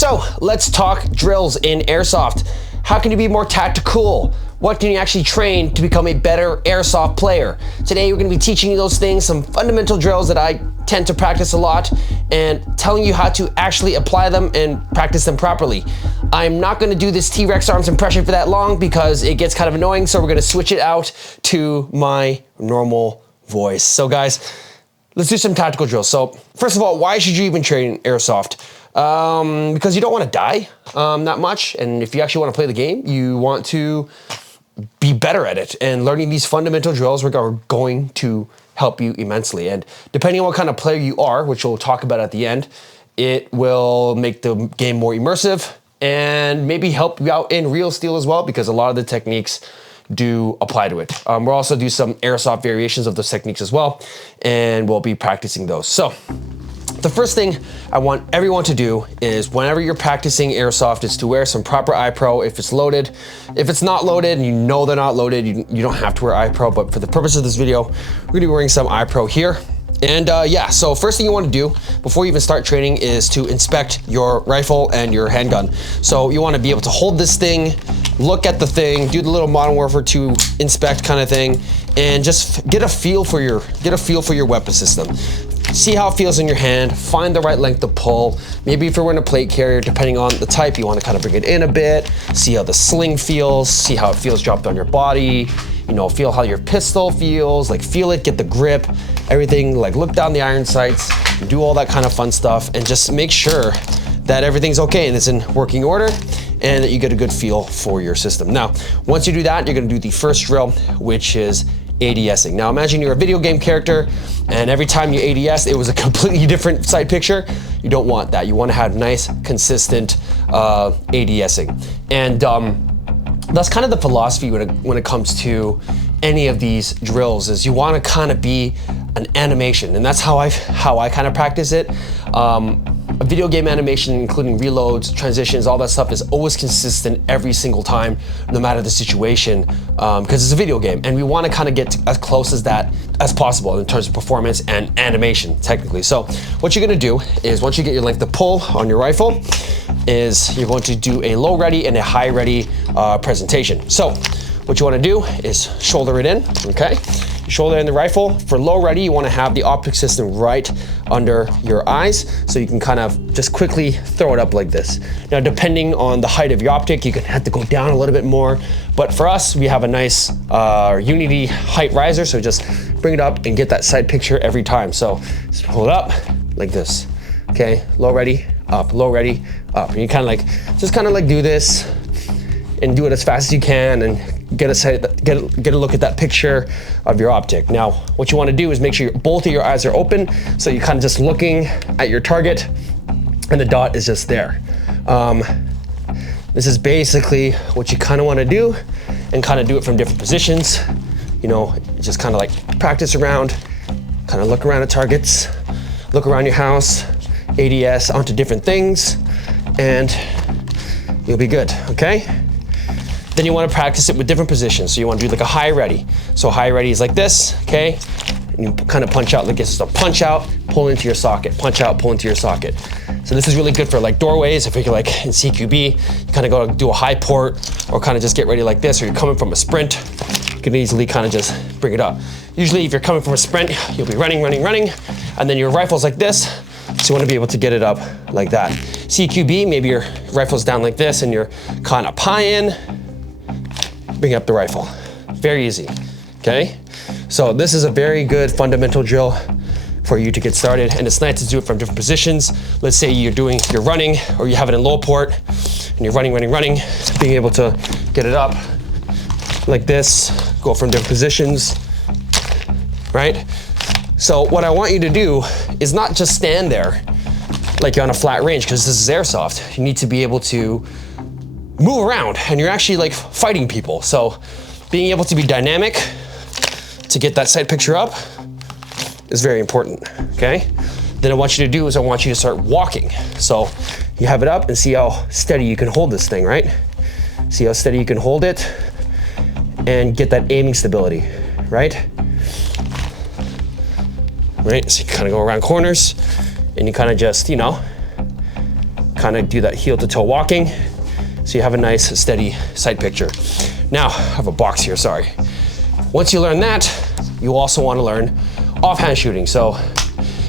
So let's talk drills in Airsoft. How can you be more tactical? What can you actually train to become a better Airsoft player? Today we're gonna be teaching you those things, some fundamental drills that I tend to practice a lot, and telling you how to actually apply them and practice them properly. I'm not gonna do this T-Rex arms impression for that long because it gets kind of annoying, so we're gonna switch it out to my normal voice. So guys, let's do some tactical drills. So first of all, why should you even train Airsoft? Because you don't want to die that much, and if you actually want to play the game, you want to be better at it, and learning these fundamental drills are going to help you immensely. And depending on what kind of player you are, which we'll talk about at the end, it will make the game more immersive and maybe help you out in real steel as well, because a lot of the techniques do apply to it. We'll also do some Airsoft variations of those techniques as well, and we'll be practicing those. So the first thing I want everyone to do is, whenever you're practicing Airsoft, is to wear some proper eye pro if it's loaded. If it's not loaded and you know they're not loaded, you don't have to wear eye pro, but for the purpose of this video, we're gonna be wearing some eye pro here. And yeah, so first thing you want to do before you even start training is to inspect your rifle and your handgun. So you want to be able to hold this thing, look at the thing, do the little Modern Warfare 2 inspect kind of thing, and just get a feel for your weapon system. See how it feels in your hand, find the right length to pull. Maybe if you're wearing a plate carrier, depending on the type, you want to kind of bring it in a bit, see how the sling feels, see how it feels dropped on your body, you know, feel how your pistol feels, like feel it, get the grip, everything, like look down the iron sights, do all that kind of fun stuff, and just make sure that everything's okay and it's in working order, and that you get a good feel for your system. Now, once you do that, you're gonna do the first drill, which is ADSing. Now imagine you're a video game character, and every time you ADS, it was a completely different sight picture. You don't want that. You want to have nice, consistent ADSing. And that's kind of the philosophy when it comes to any of these drills, is you want to kind of be an animation, and that's how I kind of practice it. A video game animation, including reloads, transitions, all that stuff, is always consistent every single time, no matter the situation, because it's a video game, and we want to kind of get as close as that as possible in terms of performance and animation, technically. So what you're going to do is, once you get your length to pull on your rifle, is you're going to do a low ready and a high ready presentation. So what you want to do is shoulder it in, okay? Shoulder in the rifle. For low ready, you want to have the optic system right under your eyes, so you can kind of just quickly throw it up like this. Now, depending on the height of your optic, you can have to go down a little bit more, but for us, we have a nice Unity height riser, so just bring it up and get that side picture every time. So just hold it up like this, okay? Low ready, up, low ready, up. And you kind of like, just kind of like do this and do it as fast as you can, and get a look at that picture of your optic. Now, what you want to do is make sure both of your eyes are open, so you're kind of just looking at your target, and the dot is just there. This is basically what you kind of want to do, and kind of do it from different positions. You know, just kind of like practice around, kind of look around at targets, look around your house, ADS onto different things, and you'll be good, okay? Then you want to practice it with different positions. So you want to do like a high ready. So high ready is like this, okay? And you kind of punch out like this. So punch out, pull into your socket, punch out, pull into your socket. So this is really good for like doorways. If you're like in CQB, you kind of go do a high port, or kind of just get ready like this, or you're coming from a sprint, you can easily kind of just bring it up. Usually if you're coming from a sprint, you'll be running, and then your rifle's like this. So you want to be able to get it up like that. CQB, maybe your rifle's down like this and you're kind of high in, bring up the rifle. Very easy, okay? So this is a very good fundamental drill for you to get started, and it's nice to do it from different positions. Let's say you're running, or you have it in low port, and you're running, being able to get it up like this, go from different positions, right? So what I want you to do is not just stand there like you're on a flat range, because this is Airsoft. You need to be able to move around, and you're actually like fighting people. So being able to be dynamic to get that sight picture up is very important, okay? Then I want you to do is I want you to start walking. So you have it up, and see how steady you can hold this thing, right? See how steady you can hold it and get that aiming stability, right? Right, so you kind of go around corners, and you kind of just, you know, kind of do that heel to toe walking. So you have a nice steady sight picture. Now, I have a box here, sorry. Once you learn that, you also want to learn offhand shooting. So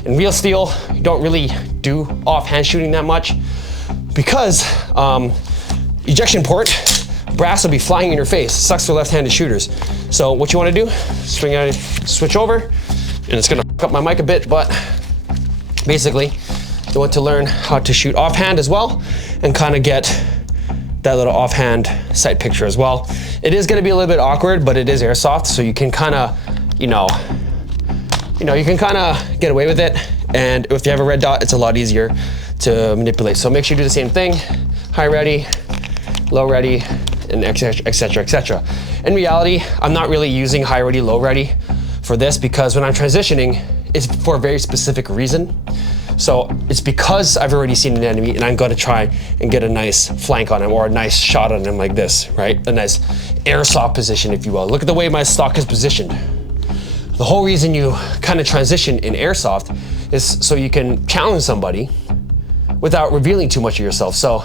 in real steel, you don't really do offhand shooting that much because ejection port, brass will be flying in your face. Sucks for left-handed shooters. So what you want to do, switch over, and it's gonna fuck up my mic a bit, but basically, you want to learn how to shoot offhand as well and kind of get that little offhand sight picture as well. It is gonna be a little bit awkward, but it is airsoft, so you can kind of, you can kind of get away with it. And if you have a red dot, it's a lot easier to manipulate. So make sure you do the same thing, high ready, low ready, and et cetera, et cetera. In reality, I'm not really using high ready, low ready for this because when I'm transitioning, it's for a very specific reason. So it's because I've already seen an enemy and I'm gonna try and get a nice flank on him or a nice shot on him like this, right? A nice airsoft position, if you will. Look at the way my stock is positioned. The whole reason you kind of transition in airsoft is so you can challenge somebody without revealing too much of yourself. So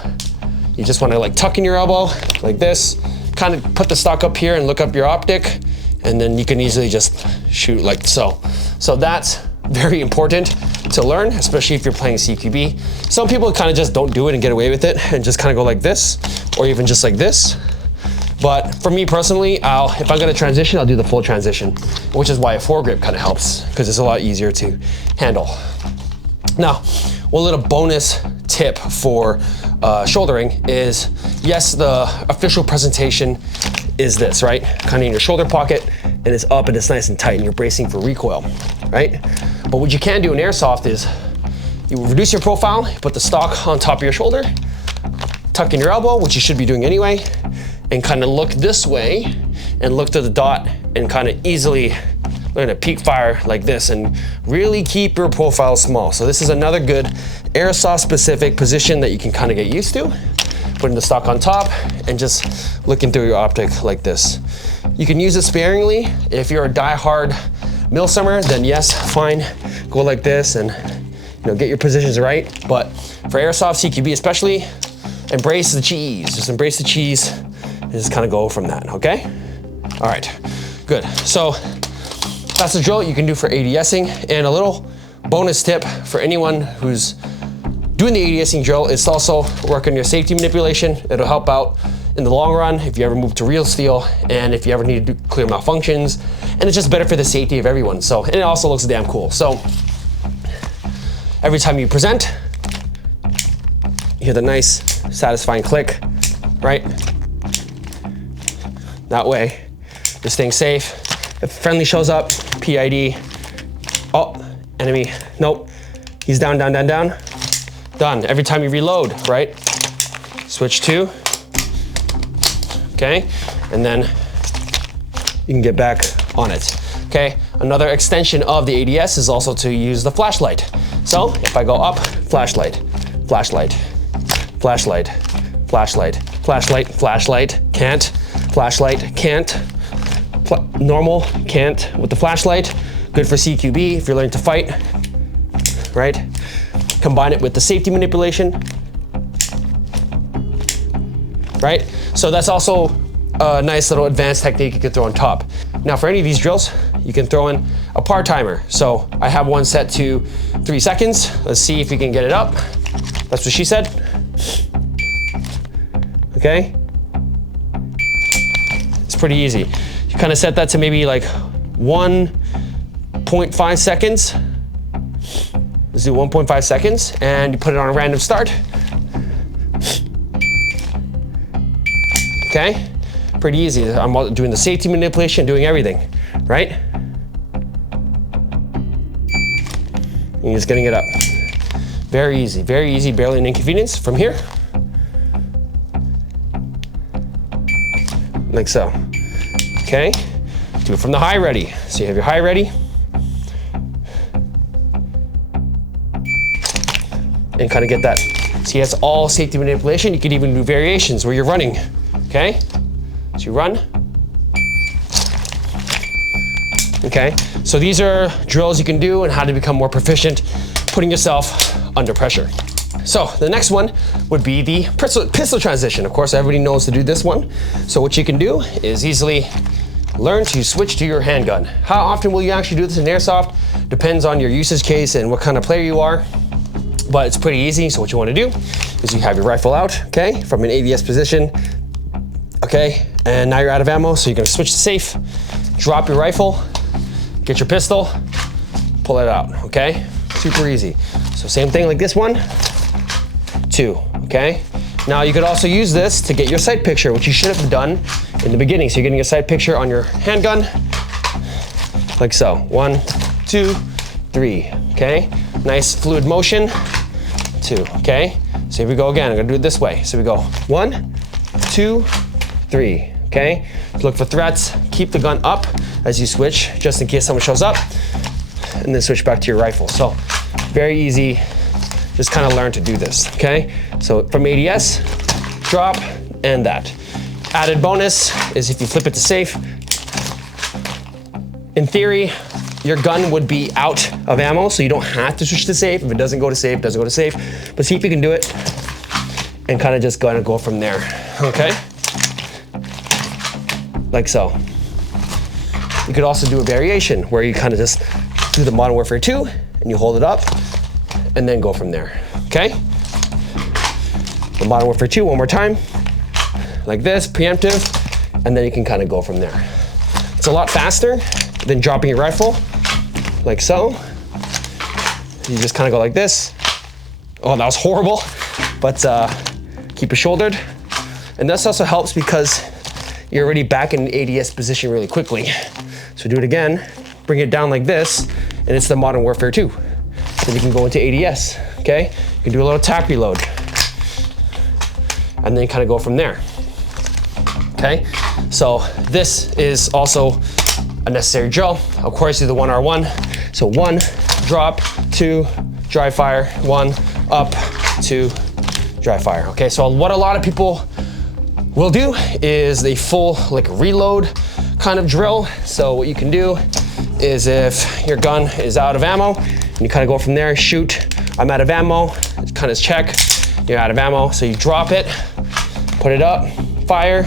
you just want to like tuck in your elbow like this, kind of put the stock up here and look up your optic, and then you can easily just shoot like so. So that's very important to learn, especially if you're playing CQB. Some people kind of just don't do it and get away with it and just kind of go like this, or even just like this. But for me personally, if I'm gonna transition, I'll do the full transition, which is why a foregrip kind of helps because it's a lot easier to handle. Now, one little bonus tip for shouldering is, yes, the official presentation is this, right? Kind of in your shoulder pocket, and it's up and it's nice and tight and you're bracing for recoil, right? But what you can do in airsoft is you reduce your profile, you put the stock on top of your shoulder, tuck in your elbow, which you should be doing anyway, and kind of look this way and look to the dot and kind of easily learn to peek fire like this and really keep your profile small. So this is another good airsoft specific position that you can kind of get used to. Putting the stock on top and just looking through your optic like this. You can use it sparingly. If you're a die-hard milsimer, then yes, fine, go like this and get your positions right. But for airsoft CQB especially, embrace the cheese. Just embrace the cheese and just kind of go from that, okay? All right, good. So that's the drill you can do for ADSing. And a little bonus tip for anyone who's doing the ADSing drill is to also work on your safety manipulation. It'll help out in the long run if you ever move to real steel and if you ever need to do clear malfunctions. And it's just better for the safety of everyone. So, and it also looks damn cool. So every time you present, you hear the nice, satisfying click, right? That way, you're staying safe. If friendly shows up, PID, oh, enemy, nope. He's down, down, down, down. Done. Every time you reload, right? Switch to, okay? And then you can get back on it, okay? Another extension of the ADS is also to use the flashlight. So if I go up, flashlight, flashlight, flashlight, flashlight, flashlight, flashlight, can't, flashlight, can't, normal, can't with the flashlight. Good for CQB if you're learning to fight, right? Combine it with the safety manipulation, right? So that's also a nice little advanced technique you can throw on top. Now for any of these drills, you can throw in a par timer. So I have one set to 3 seconds. Let's see if we can get it up. That's what she said. Okay. It's pretty easy. You kind of set that to maybe like 1.5 seconds. Let's do 1.5 seconds and you put it on a random start. Okay, pretty easy. I'm doing the safety manipulation, doing everything, right? And you're just getting it up. Very easy, barely an inconvenience from here. Like so, okay? Do it from the high ready. So you have your high ready. And kind of get that. See, it's all safety manipulation. You could even do variations where you're running, okay? So you run. Okay, so these are drills you can do and how to become more proficient putting yourself under pressure. So the next one would be the pistol transition. Of course, everybody knows to do this one. So what you can do is easily learn to switch to your handgun. How often will you actually do this in Airsoft? Depends on your usage case and what kind of player you are, but it's pretty easy. So what you want to do is you have your rifle out, okay, from an ADS position, okay, and now you're out of ammo, so you're gonna switch to safe, drop your rifle, get your pistol, pull it out, okay? Super easy. So same thing like this one, 2, okay? Now you could also use this to get your sight picture, which you should have done in the beginning. So you're getting a sight picture on your handgun, like so. 1, 2, 3, okay? Nice fluid motion, 2, okay? So here we go again, I'm gonna do it this way. So we go 1, 2, 3, okay? Look for threats, keep the gun up as you switch, just in case someone shows up, and then switch back to your rifle. So very easy, just kind of learn to do this, okay? So from ADS, drop, and that. Added bonus is if you flip it to safe, in theory, your gun would be out of ammo, so you don't have to switch to safe. If it doesn't go to safe, it doesn't go to safe. But see if you can do it and kind of just go from there, okay? Like so. You could also do a variation where you kind of just do the Modern Warfare 2 and you hold it up and then go from there, okay? The Modern Warfare 2 one more time, like this, preemptive, and then you can kind of go from there. It's a lot faster than dropping your rifle, like so. You just kind of go like this. Oh, that was horrible, but keep it shouldered. And this also helps because you're already back in ADS position really quickly. So do it again, bring it down like this, and it's the Modern Warfare 2. Then you can go into ADS, okay? You can do a little tack reload, and then kind of go from there, okay? So this is also a necessary drill. Of course, do the 1R1. So 1, drop, 2, dry fire, 1, up, 2, dry fire. Okay, so what a lot of people will do is a full like reload kind of drill. So what you can do is if your gun is out of ammo, and you kind of go from there, shoot, I'm out of ammo, kind of check, you're out of ammo. So you drop it, put it up, fire,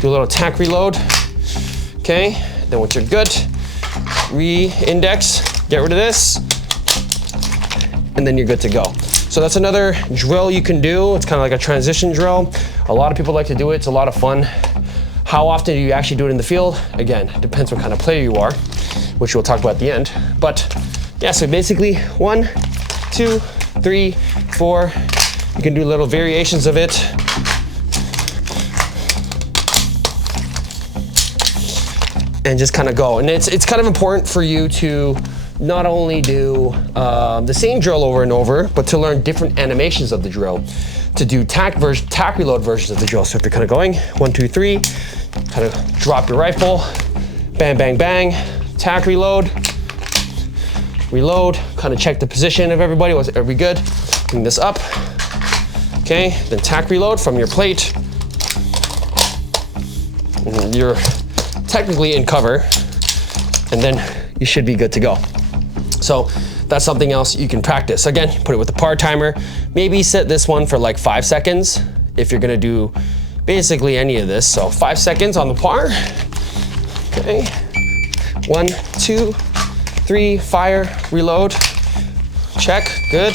do a little tack reload, okay? Then once you're good, re-index, get rid of this, and then you're good to go. So that's another drill you can do. It's kind of like a transition drill. A lot of people like to do it, it's a lot of fun. How often do you actually do it in the field? Again, depends what kind of player you are, which we'll talk about at the end. But yeah, so basically 1, 2, 3, 4. You can do little variations of it. And just kind of go. And it's kind of important for you to not only do the same drill over and over, but to learn different animations of the drill. To do tack reload versions of the drill. So if you're kind of going 1, 2, 3, kind of drop your rifle, bang, bang, bang, tack reload, reload, kind of check the position of everybody. Are we good? Bring this up. Okay, then tack reload from your plate. And you're technically in cover, and then you should be good to go. So that's something else you can practice. Again, put it with the par timer. Maybe set this one for like 5 seconds if you're gonna do basically any of this. So 5 seconds on the par. Okay, 1, 2, 3, fire, reload, check, good.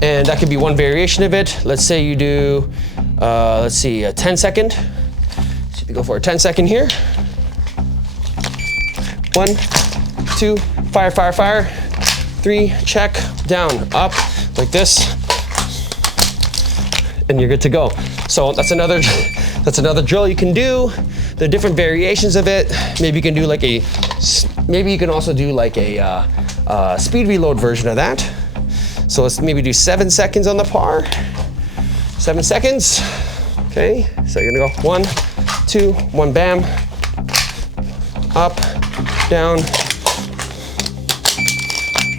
And that could be one variation of it. Let's say you do, let's see, a 10-second. So you go for a 10-second here. 1, 2, fire, fire, fire. 3, check, down, up, like this. And you're good to go. So that's another drill you can do. There are different variations of it. Maybe you can do like maybe you can also do like a speed reload version of that. So let's maybe do 7 seconds on the par. 7 seconds. Okay, so you're gonna go 1, 2, 1, bam, up, down.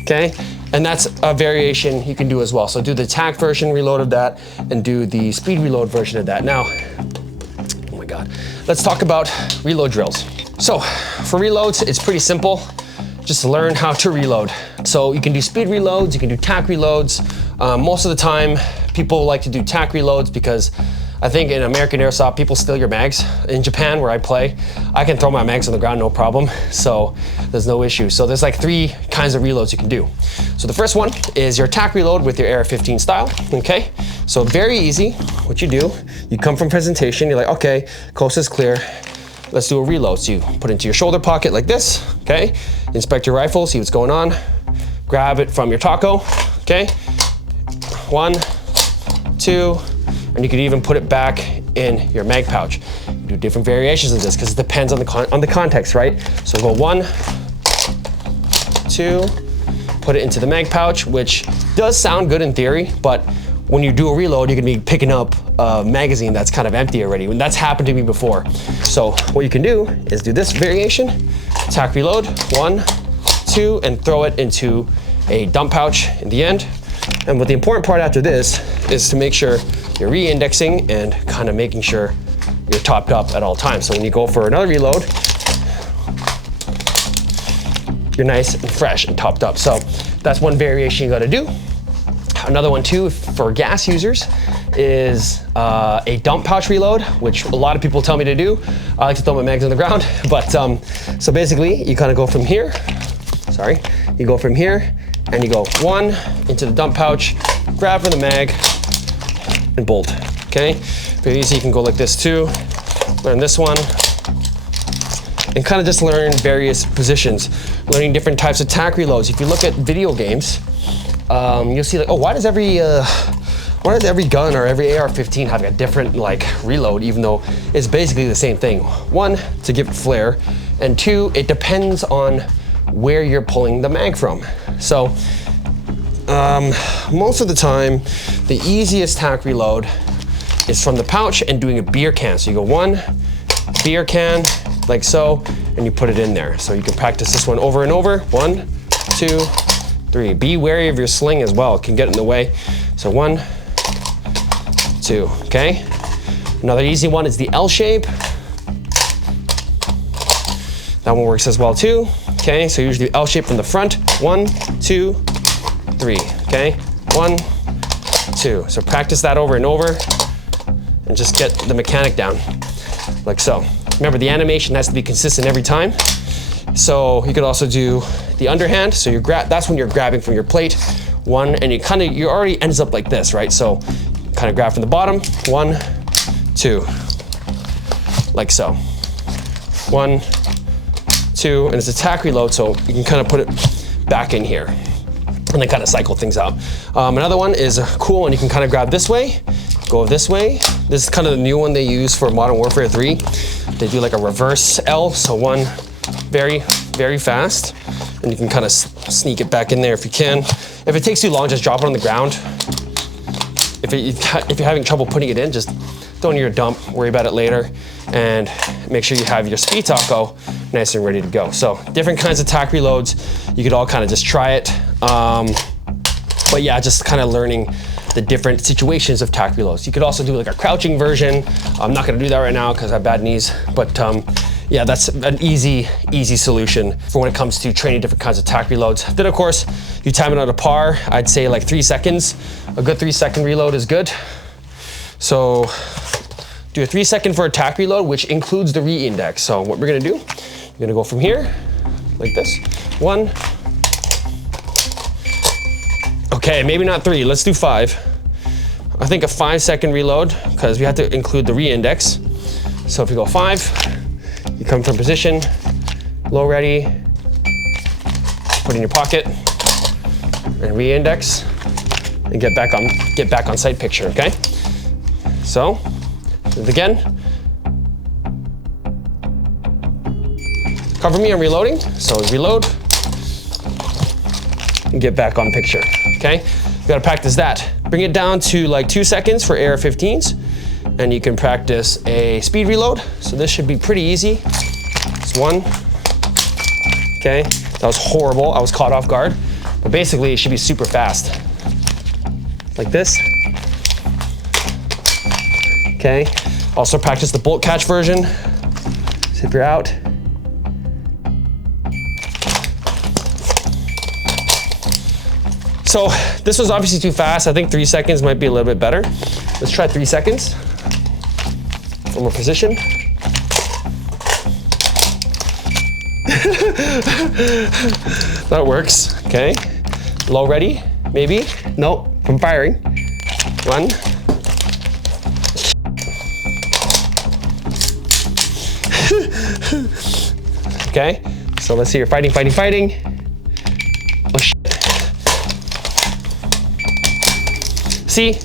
Okay, and that's a variation you can do as well. So do the tack version reload of that and do the speed reload version of that. Now, oh my God, let's talk about reload drills. So for reloads, it's pretty simple. Just learn how to reload. So you can do speed reloads, you can do tack reloads. Most of the time, people like to do tack reloads because I think in American Airsoft, people steal your mags. In Japan, where I play, I can throw my mags on the ground, no problem. So there's no issue. So there's like 3 kinds of reloads you can do. So the first one is your tack reload with your AR-15 style, okay? So very easy. What you do, you come from presentation, you're like, okay, coast is clear. Let's do a reload. So you put it into your shoulder pocket like this, okay? Inspect your rifle, see what's going on. Grab it from your taco, okay? 1, 2, and you could even put it back in your mag pouch. You do different variations of this because it depends on the context, right? So go 1, 2, put it into the mag pouch, which does sound good in theory, but when you do a reload, you're gonna be picking up a magazine that's kind of empty already, and that's happened to me before. So what you can do is do this variation, tack reload, 1, 2, and throw it into a dump pouch in the end. And what the important part after this is to make sure you're re-indexing and kind of making sure you're topped up at all times. So when you go for another reload, you're nice and fresh and topped up. So that's one variation you gotta do. Another one too, for gas users, is a dump pouch reload, which a lot of people tell me to do. I like to throw my mags on the ground, but so basically you kind of go from here, you go from here and you go 1 into the dump pouch, grab for the mag, and bolt, okay? Very easy, you can go like this too. Learn this one, and kind of just learn various positions, learning different types of tack reloads. If you look at video games, you'll see like, oh, why does every gun or every AR-15 have a different like reload, even though it's basically the same thing? 1, to give it flair, and 2, it depends on where you're pulling the mag from. So most of the time, the easiest tack reload is from the pouch and doing a beer can. So you go 1, beer can, like so, and you put it in there. So you can practice this one over and over. 1, 2, 3. Be wary of your sling as well. It can get in the way. So 1, 2, okay? Another easy one is the L shape. That one works as well too. Okay, so usually L shape from the front. 1, 2, 3, okay? 1, 2. So practice that over and over and just get the mechanic down, like so. Remember, the animation has to be consistent every time. So you could also do the underhand. So that's when you're grabbing from your plate. 1, and you already ends up like this, right? So kind of grab from the bottom. 1, 2, like so. 1, 2, and it's a tack reload, so you can kind of put it back in here and then kind of cycle things out. Another one is cool, and you can kind of grab this way, go this way. This is kind of the new one they use for Modern Warfare 3. They do like a reverse L, so 1 very, very fast, and you can kind of sneak it back in there if you can. If it takes too long, just drop it on the ground. If you're having trouble putting it in, just throw it in your dump, worry about it later, and make sure you have your speed taco nice and ready to go. So different kinds of tack reloads, you could all kind of just try it. But yeah, just kind of learning the different situations of tack reloads. You could also do like a crouching version. I'm not gonna do that right now because I have bad knees, but yeah, that's an easy solution for when it comes to training different kinds of tack reloads. Then of course, you time it out of par. I'd say like 3 seconds. A good 3-second reload is good. So do a 3-second for a tack reload, which includes the re-index. So what we're gonna do, you're gonna go from here, like this. 1. Okay, maybe not 3, let's do 5. I think a 5-second reload, because we have to include the re-index. So if you go 5, you come from position, low ready, put in your pocket, and re-index, and get back on sight picture, okay? So, again, cover me, I'm reloading. So reload, and get back on picture, okay? You gotta practice that. Bring it down to like 2 seconds for AR-15s, and you can practice a speed reload. So this should be pretty easy. It's 1, okay? That was horrible, I was caught off guard. But basically, it should be super fast. Like this. Okay, also practice the bolt catch version. So if you're out. So So this was obviously too fast. I think 3 seconds might be a little bit better. Let's try 3 seconds. One more position. That works, okay. Low ready, maybe? Nope, I'm firing. 1. Okay, so let's see, you're fighting. Oh, shit. See,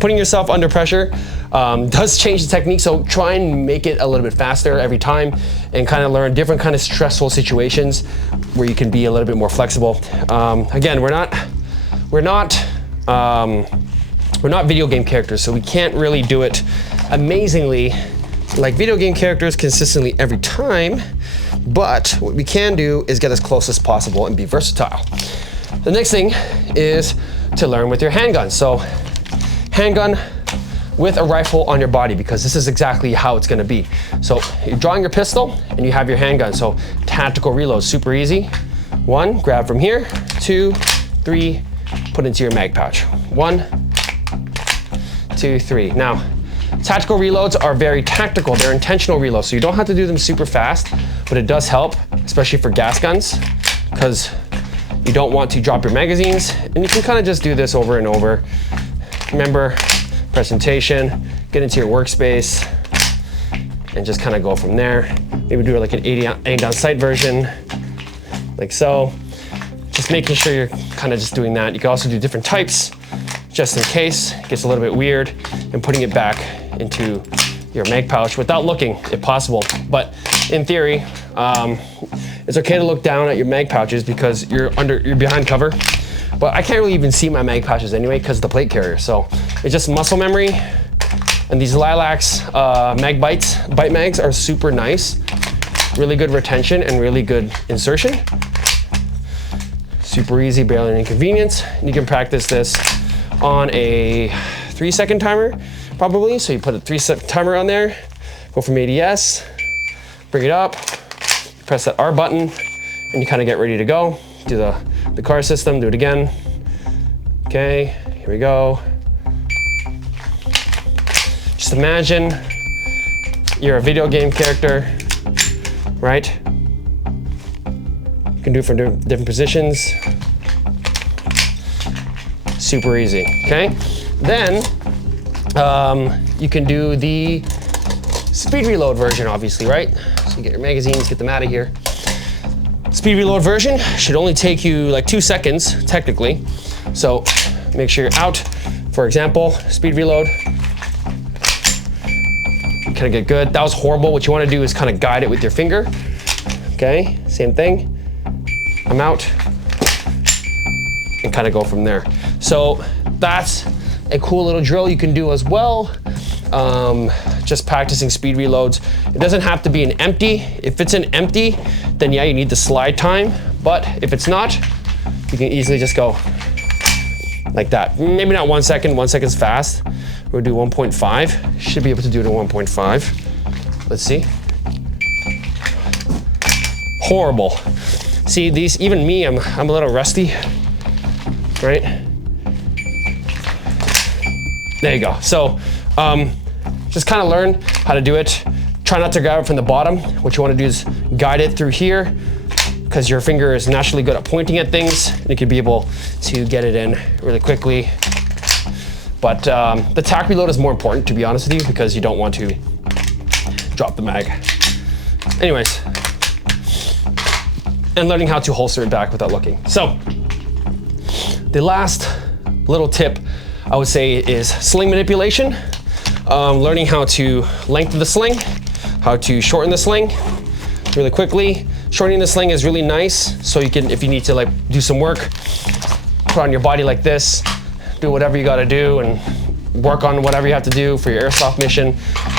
putting yourself under pressure does change the technique, so try and make it a little bit faster every time and kind of learn different kind of stressful situations where you can be a little bit more flexible. Again, we're not video game characters, so we can't really do it amazingly like video game characters consistently every time, but what we can do is get as close as possible and be versatile. The next thing is to learn with your handgun. So handgun with a rifle on your body, because this is exactly how it's gonna be. So you're drawing your pistol and you have your handgun. So tactical reload, super easy. 1, grab from here. 2, 3, put into your mag pouch. 1, 2, 3. Now, tactical reloads are very tactical. They're intentional reloads, so you don't have to do them super fast, but it does help, especially for gas guns, because you don't want to drop your magazines, and you can kind of just do this over and over. Remember, presentation, get into your workspace, and just kind of go from there. Maybe do like an 80 down sight version, like so. Just making sure you're kind of just doing that. You can also do different types, just in case it gets a little bit weird, and putting it back into your mag pouch without looking, if possible. But in theory, it's okay to look down at your mag pouches because you're behind cover. But I can't really even see my mag pouches anyway because of the plate carrier. So it's just muscle memory. And these Lilacs bite mags are super nice. Really good retention and really good insertion. Super easy, barely an inconvenience. And you can practice this on a 3-second timer, probably. So you put a 3-second timer on there, go from ADS, bring it up, press that R button, and you kind of get ready to go. Do the car system, do it again. Okay, here we go. Just imagine you're a video game character, right? You can do it from different positions. Super easy, okay? Then you can do the speed reload version, obviously, right? So you get your magazines, get them out of here. Speed reload version should only take you like 2 seconds, technically. So make sure you're out. For example, speed reload. Kind of get good. That was horrible. What you want to do is kind of guide it with your finger. Okay, same thing. I'm out. And kind of go from there. So that's a cool little drill you can do as well. Just practicing speed reloads. It doesn't have to be an empty. If it's an empty, then yeah, you need the slide time. But if it's not, you can easily just go like that. Maybe not 1 second, 1 second's fast. We'll do 1.5. Should be able to do it at 1.5. Let's see. Horrible. See, these, even me, I'm a little rusty, right? There you go. So, just kind of learn how to do it. Try not to grab it from the bottom. What you want to do is guide it through here, because your finger is naturally good at pointing at things, and you can be able to get it in really quickly. But the tack reload is more important, to be honest with you, because you don't want to drop the mag. Anyways, and learning how to holster it back without looking. So, the last little tip I would say is sling manipulation. Learning how to lengthen the sling, how to shorten the sling really quickly. Shortening the sling is really nice, so you can, if you need to like do some work, put on your body like this, do whatever you gotta do and work on whatever you have to do for your airsoft mission,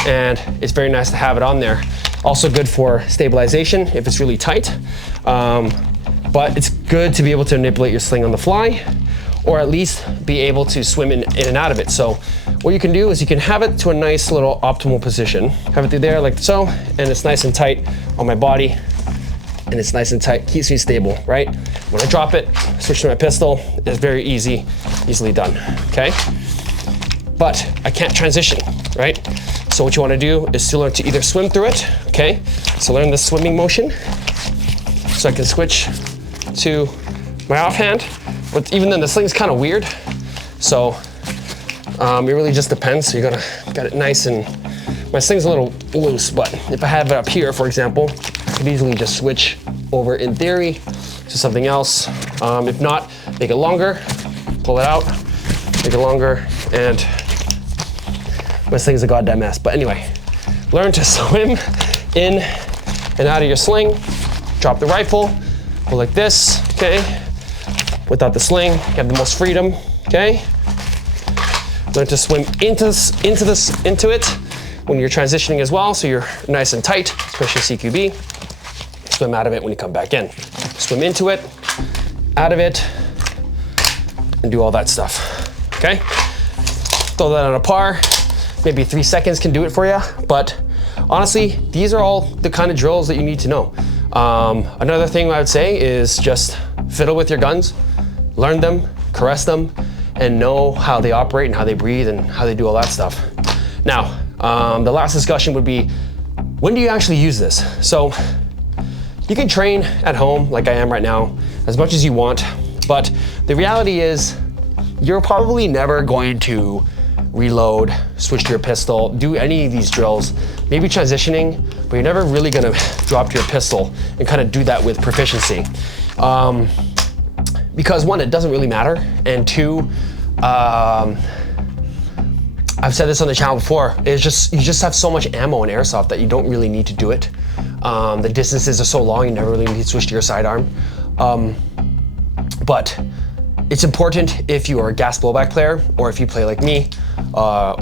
and it's very nice to have it on there. Also good for stabilization if it's really tight, but it's good to be able to manipulate your sling on the fly, or at least be able to swim in and out of it. So what you can do is you can have it to a nice little optimal position. Have it through there like so, and it's nice and tight on my body. and it's nice and tight, keeps me stable, right? When I drop it, switch to my pistol, it's very easily done, okay? But I can't transition, right? So what you wanna do is to learn to either swim through it, okay? So learn the swimming motion, so I can switch to my offhand. But even then, the sling's kind of weird. So it really just depends. So you're gonna get it nice, and my sling's a little loose, but if I have it up here, for example, I could easily just switch over in theory to something else. If not, make it longer, pull it out, make it longer, and my sling's a goddamn mess. But anyway, learn to swim in and out of your sling, drop the rifle, go like this, okay? Without the sling, you have the most freedom, okay? Learn to swim into it when you're transitioning as well, so you're nice and tight, especially CQB. Swim out of it when you come back in. Swim into it, out of it, and do all that stuff, okay? Throw that on a par. Maybe 3 seconds can do it for you, but honestly, these are all the kind of drills that you need to know. Another thing I would say is just fiddle with your guns, learn them, caress them, and know how they operate and how they breathe and how they do all that stuff. Now, the last discussion would be, when do you actually use this? So you can train at home like I am right now as much as you want, but the reality is you're probably never going to reload, switch to your pistol, do any of these drills, maybe transitioning, but you're never really gonna drop to your pistol and kind of do that with proficiency. Because one, it doesn't really matter, and two, I've said this on the channel before, you just have so much ammo in Airsoft that you don't really need to do it. The distances are so long, you never really need to switch to your sidearm. But it's important if you are a gas blowback player, or if you play like me,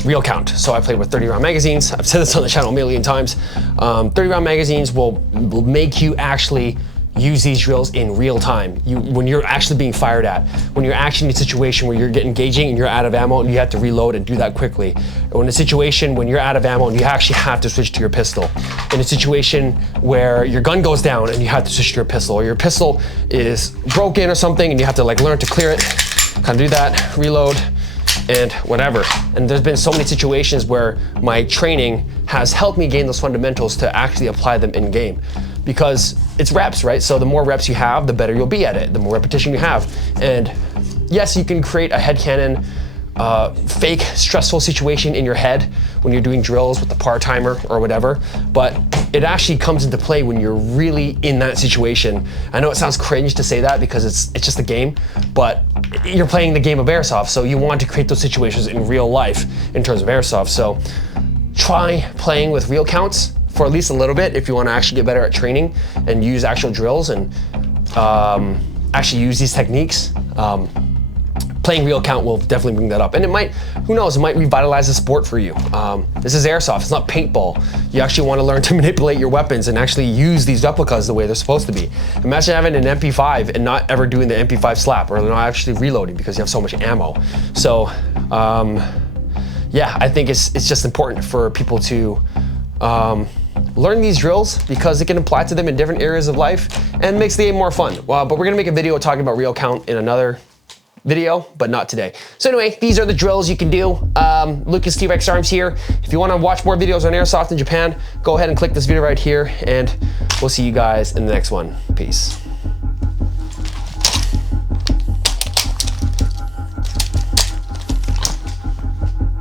reel count. So I played with 30 round magazines. I've said this on the channel a million times. 30 round magazines will make you actually use these drills in real time. When you're actually being fired at, when you're actually in a situation where you're engaging and you're out of ammo and you have to reload and do that quickly. Or in a situation when you're out of ammo and you actually have to switch to your pistol. In a situation where your gun goes down and you have to switch to your pistol, or your pistol is broken or something and you have to like learn to clear it, kind of do that, reload, and whatever. And there's been so many situations where my training has helped me gain those fundamentals to actually apply them in game. Because it's reps, right? So the more reps you have, the better you'll be at it, the more repetition you have. And yes, you can create a headcanon, fake stressful situation in your head when you're doing drills with the par timer or whatever, but it actually comes into play when you're really in that situation. I know it sounds cringe to say that because it's just a game, but you're playing the game of Airsoft, so you want to create those situations in real life in terms of Airsoft. So try playing with reel counts for at least a little bit if you want to actually get better at training and use actual drills and actually use these techniques. Playing reel count will definitely bring that up, and it might, who knows, it might revitalize the sport for you. This is Airsoft, it's not paintball. You actually want to learn to manipulate your weapons and actually use these replicas the way they're supposed to be. Imagine having an MP5 and not ever doing the MP5 slap, or not actually reloading because you have so much ammo. So yeah, I think it's just important for people to learn these drills because it can apply to them in different areas of life and makes the game more fun. But we're gonna make a video talking about reel count in another video, but not today. So anyway, these are the drills you can do. Lucas T-Rex Arms here. If you want to watch more videos on Airsoft in Japan, go ahead and click this video right here, and we'll see you guys in the next one. Peace.